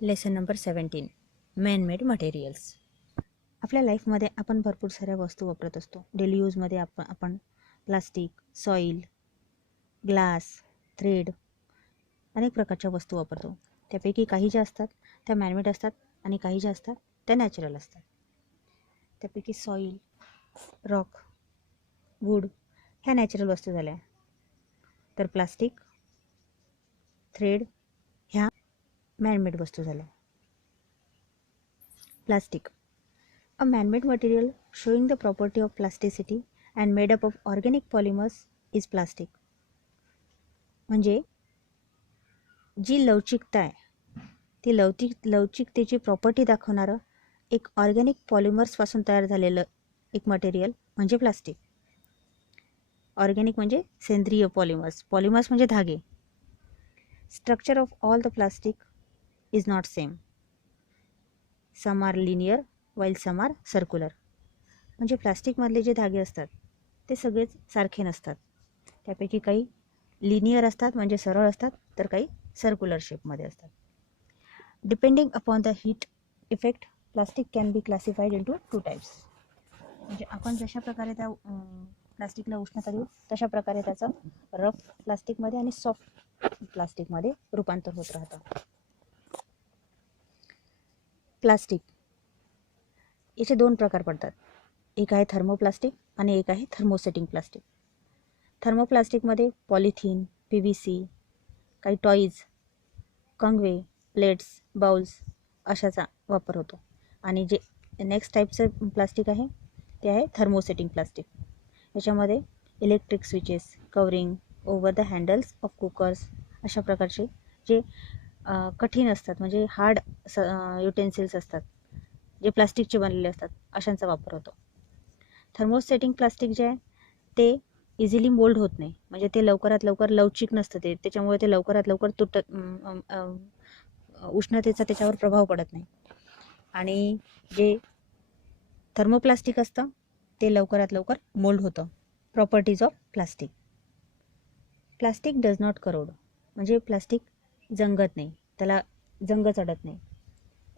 Lesson number 17 man-made materials. आपल्या लाईफमध्ये आपण भरपूर साऱ्या वस्तू वापरत असतो. डेली यूजमध्ये आपण प्लास्टिक, सॉईल, ग्लास, थ्रेड अनेक प्रकारच्या वस्तू वापरतो. त्यापैकी काही ज्या असतात त्या मॅनमेड असतात आणि काही ज्या असतात त्या नॅचरल असतात. त्यापैकी सॉईल, रॉक, वूड ह्या नॅचरल वस्तू झाल्या, तर प्लास्टिक, थ्रेड ह्या मॅनमेड वस्तू झाल्या. Plastic, a man-made material showing the property of plasticity and made up of organic polymers is plastic. म्हणजे जी लवचिकता आहे ती लवचिकतेची प्रॉपर्टी दाखवणारं एक ऑर्गॅनिक पॉलिमर्सपासून तयार झालेलं एक मटेरियल म्हणजे प्लास्टिक. ऑर्गॅनिक म्हणजे सेंद्रिय पॉलिमर्स म्हणजे धागे. Structure of all the plastic is not same. Some are linear while some are circular. म्हणजे प्लास्टिकमधले जे धागे असतात ते सगळेच सारखे नसतात. त्यापैकी काही लिनियर असतात म्हणजे सरळ असतात, तर काही सर्क्युलर शेपमध्ये असतात. Depending upon the heat effect plastic can be classified into 2 types. म्हणजे आपण जशा प्रकारे त्या प्लास्टिकला उष्णता देऊ तशा प्रकारे त्याचं रफ प्लास्टिकमध्ये आणि सॉफ्ट प्लास्टिकमध्ये रूपांतर होत राहतं. प्लास्टिक याचे 2 प्रकार पडतात. एक आहे थर्मोप्लास्टिक आणि एक आहे थर्मोसेटिंग प्लास्टिक. थर्मोप्लास्टिकमध्ये पॉलिथिन, PVC, काही टॉईज, कंगवे, प्लेट्स, बाउल्स अशाचा वापर होतो. आणि जे नेक्स्ट टाईपचं प्लास्टिक आहे ते आहे थर्मोसेटिंग प्लास्टिक. याच्यामध्ये electric switches, covering, over the handles of cookers अशा प्रकारचे जे कठीण असतात म्हणजे हार्ड युटेन्सिल्स असतात जे प्लास्टिकचे बनलेले असतात अशांचा वापर होतो. थर्मोसेटिंग प्लास्टिक जे आहे ते इझिली मोल्ड होत नाही, म्हणजे ते लवकरात लवकर लवचिक नसतं ते, त्याच्यामुळे ते लवकरात लवकर उष्णतेचा त्याच्यावर प्रभाव पडत नाही. आणि जे थर्मोप्लास्टिक असतं ते लवकरात लवकर मोल्ड होतं. Properties of plastic. Plastic does not crore, म्हणजे प्लास्टिक जंगत नाही, त्याला जंग चढत नाही.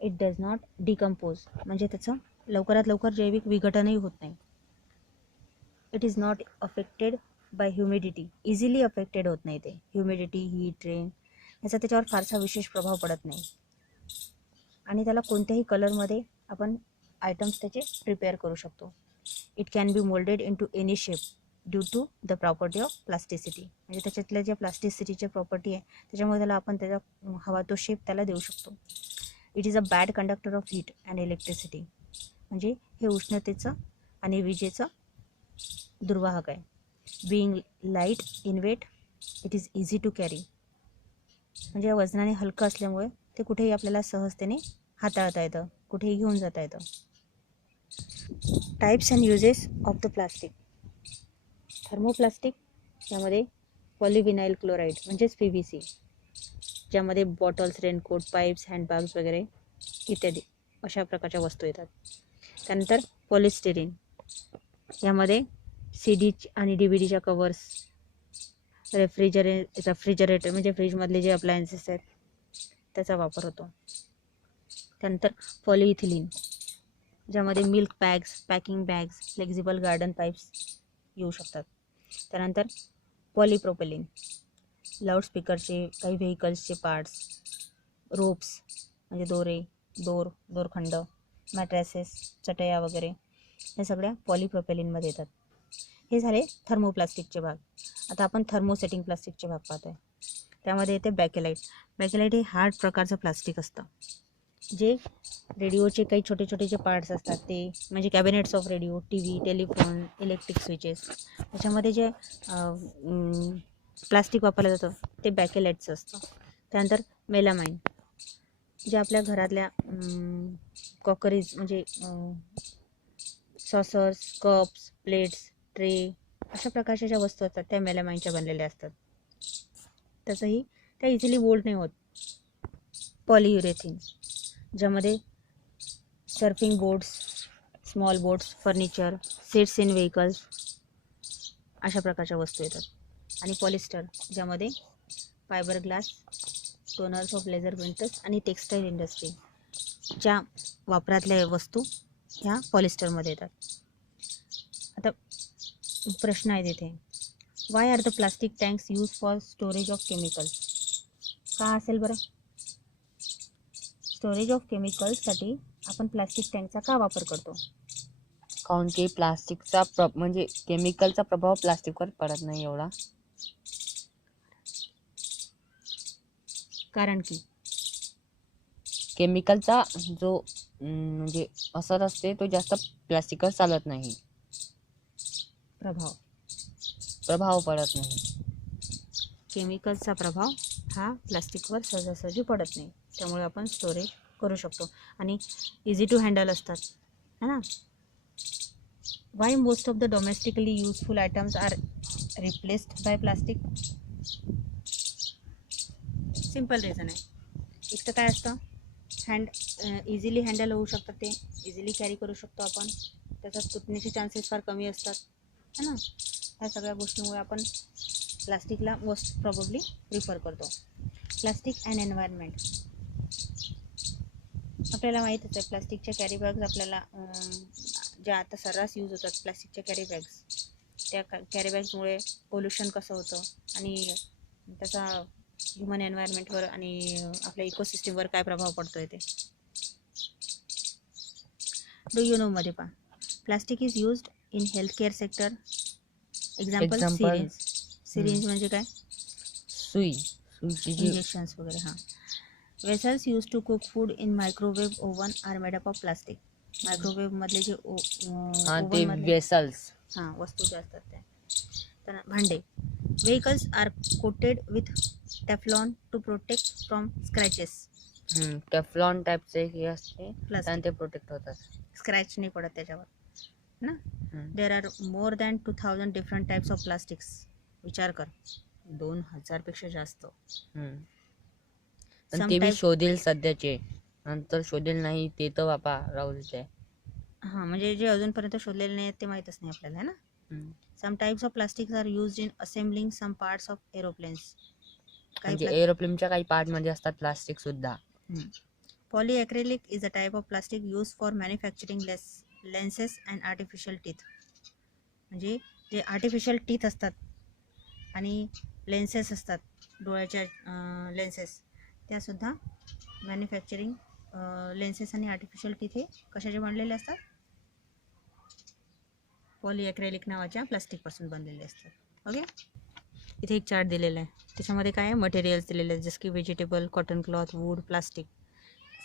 इट डज नॉट डिकम्पोज, म्हणजे त्याचं लवकरात लवकर जैविक विघटनही होत नाही. It is not affected by humidity, easily affected होत नाही ते. ह्युमिडिटी, हीट, रेन याचा त्याच्यावर फारसा विशेष प्रभाव पडत नाही. आणि त्याला कोणत्याही कलरमध्ये आपण आयटम्स त्याचे प्रिपेअर करू शकतो. It can be moulded into any shape due to the property of plasticity, म्हणजे त्याच्यातल्या ज्या प्लास्टिसिटीची प्रॉपर्टी आहे त्याच्यामुळे त्याला आपण त्याचा हवा तो शेप त्याला देऊ शकतो. It is a bad conductor of heat and electricity, म्हणजे हे उष्णतेचं आणि विजेचं दुर्वाहक आहे. Being light in weight it is easy to carry, म्हणजे वजनाने हलकं असल्यामुळे ते कुठेही आपल्याला सहजतेने हाताळता येतं, कुठेही घेऊन जाता येतं. Types and uses of the plastic. Thermoplastic यामध्ये पॉलिव्हिनाइल क्लोराईड म्हणजेच PVC, ज्यामध्ये बॉटल्स, रेनकोट, पाईप्स, हँडबॅग्स वगैरे इत्यादी अशा प्रकारच्या वस्तू येतात. त्यानंतर पॉलिस्टिरीन, यामध्ये CD आणि DVDच्या कवर्स, रेफ्रिजरेटर म्हणजे फ्रीजमधले जे अप्लायन्सेस आहेत त्याचा वापर होतो. त्यानंतर पॉलिइथिलीन, ज्यामध्ये milk bags, packing bags, flexible garden pipes येऊ शकतात. त्यानंतर पॉलिप्रोपेलिन, लाऊडस्पीकरचे, काही व्हेकल्सचे पार्ट्स, रोप्स म्हणजे दोरखंड, मॅट्रेसेस, चटया वगैरे हे सगळ्या पॉलिप्रोपेलिनमध्ये येतात. हे झाले थर्मोप्लास्टिकचे भाग. आता आपण थर्मोसेटिंग प्लास्टिकचे भाग पाहतो आहे. त्यामध्ये येते बॅकेलाईट. बॅकेलाईट हे हार्ड प्रकारचं प्लास्टिक असतं, जे रेडिओचे काही छोटे छोटे जे पार्ट्स असतात ते म्हणजे cabinets of radio, TV, telephone, electric switches याच्यामध्ये जे प्लास्टिक वापरलं जातं ते बॅकेलाईटचं असतं. त्यानंतर मेलामाइन, जे आपल्या घरातल्या क्रॉकरीज म्हणजे सॉसर्स, कप्स, प्लेट्स, ट्रे अशा प्रकारच्या ज्या वस्तू असतात त्या मेलामाइनच्या बनलेल्या असतात. तसंही त्या इझिली मोल्ड नाही होत. पॉलियुरेथिन, ज्यामध्ये surfing boards, small boats, furniture, seats in vehicles अशा प्रकारच्या वस्तू येतात. आणि पॉलिस्टर, ज्यामध्ये fibre glass, toners of laser printers आणि टेक्स्टाईल इंडस्ट्री च्या वापरातल्या वस्तू ह्या पॉलिस्टरमध्ये येतात. आता प्रश्न आहे तिथे, why are the plastic tanks use for storage of chemicals? का असेल बरं? स्टोरेज ऑफ केमिकल्ससाठी आपण प्लास्टिक टँकचा का वापर करतो? कारण की प्लास्टिकचा म्हणजे केमिकलचा प्रभाव प्लास्टिकवर पडत नाही एवढा. कारण की केमिकलचा जो म्हणजे असर असते तो जास्त प्लास्टिकवर चालत नाही, प्रभाव पडत नाही. केमिकल्सचा प्रभाव हा प्लास्टिकवर सहजासहजी पडत नाही, त्यामुळे आपण स्टोरेज करू शकतो आणि इझी टू हँडल असतात, है ना. Why most of the domestically useful items are replaced by plastic? Simple reason आहे. एक तर काय असतं, इझिली हँडल होऊ शकतात, ते इझिली कॅरी करू शकतो आपण, त्याच्यात तुटण्याचे चान्सेस फार कमी असतात, है ना. ह्या सगळ्या गोष्टींमुळे आपण प्लास्टिकला मोस्ट प्रॉबेबली प्रिफर करतो. प्लास्टिक अँड एन्व्हायरमेंट, आपल्याला माहीतच आहे प्लास्टिकच्या कॅरी बॅग्स आपल्याला ज्या आता सर्रास यूज होतात प्लास्टिकच्या कॅरी बॅग्स, त्या कॅरी बॅग्समुळे पोल्युशन कसं होतं आणि त्याचा ह्युमन एन्व्हायरमेंटवर आणि आपल्या इकोसिस्टीमवर काय प्रभाव पडतो आहे ते. डू यू नो मध्ये पहा, plastic is used in health care sector. Example syringe म्हणजे काय? सुईची इंजेक्शन्स वगैरे. हां. Vessels use to cook food in microwave oven are made up of plastic. मायक्रोवेव्हमधले जे वेसल्स वस्तू ज्या असतात त्या. तर भांडे. Vessels are coated with Teflon to protect from scratches. Teflon टाईपचे हे असते आणि ते प्रोटेक्ट होतात, स्क्रॅच नाही पडत त्याच्यावर ना. There are more than 2000 different types of plastics. विचार कर, 2000 पेक्षा जास्त. पण ते मी शोधेल सध्याचे, नंतर शोधेल नाही ते तर बापा राहू देते. हां, म्हणजे जे अजूनपर्यंत शोधलेले नाही ते माहीतच नाही आपल्याला, है ना. Some types of plastics are used in assembling some parts of aeroplanes. म्हणजे एरोप्लेनच्या काही पार्ट मध्ये असतात प्लास्टिक सुद्धा. Polyacrylic is a type of plastic use for manufacturing lenses and artificial teeth. म्हणजे जे आर्टिफिशियल टीथ असतात आणि लेन्सेस असतात, डोळ्याच्या लेन्सेस, त्यासुद्धा मॅन्युफॅक्चरिंग लेन्सेस आणि आर्टिफिशियल टीथ हे कशाचे बनलेले असतात? पॉलीॲक्रेलिक नावाच्या प्लास्टिकपासून बनलेले असतात. ओके. इथे एक चार्ट दिलेला आहे, त्याच्यामध्ये काय आहे, मटेरियल्स दिलेले आहेत, जसं की vegetable, cotton cloth, wood, plastic,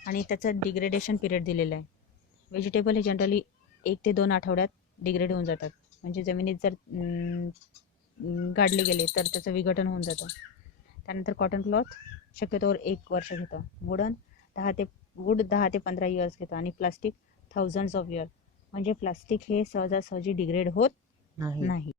आणि त्याचं डिग्रेडेशन पिरियड दिलेलं आहे. व्हेजिटेबल हे जनरली 1 ते 2 आठवड्यात डिग्रेड होऊन जातात, म्हणजे जमिनीत जर गाडले गेले तर त्याचं विघटन होऊन जातं. त्यानंतर कॉटन क्लॉथ शक्यतोवर 1 वर्ष घेतं, वूड 10 ते 15 इयर्स घेतं, आणि प्लास्टिक थाउजंड्स ऑफ इयर. म्हणजे प्लास्टिक हे सहजासहजी डिग्रेड होत नाही.